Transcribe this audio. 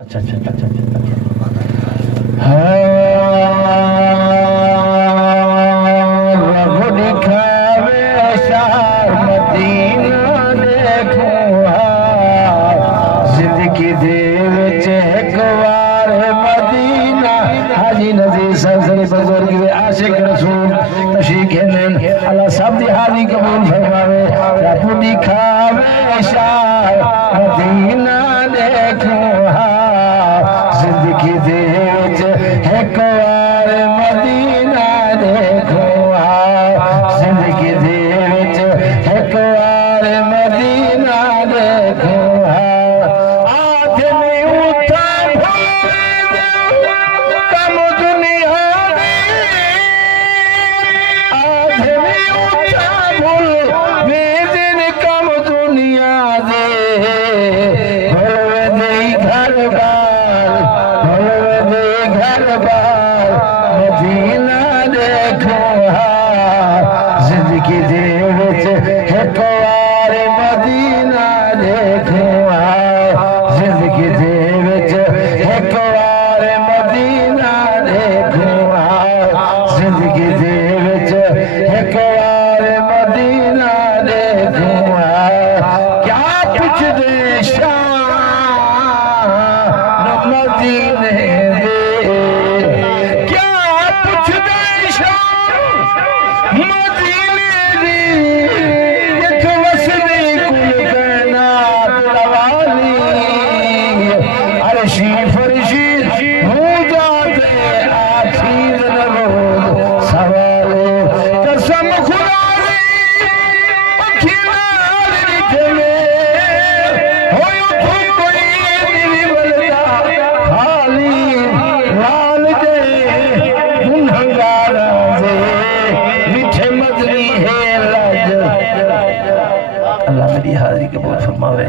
अच्छा अच्छा अच्छा अच्छा रब दिखावे शाह मदीना देखूं जिंदगी दे विच एक बार मदीना हाजी नजीर सरसरी बुजुर्ग वे आशिक रसूल तशरीफ घेने अल्लाह सब दी हाजी कबूल फरमावे रब दिखावे शाह मदीना देखूं जिंदगी दे विच एक बार मदीना देखूं जिंदगी दे विच एक बार मदीना देखूं आदमी उठा भूल कम दुनिया आदमी उठा भूल दिन कम दुनिया दे घर बार मदीना देखो जिंदगी दे विच एक बार मदीना देखो जिंदगी दे विच एक बार मदीना देखो जिंदगी दे विच एक बार मदीना देखो क्या कुछ दे शान मदीने अल्लाह मेरी हाजिरी कबूल फरमावे।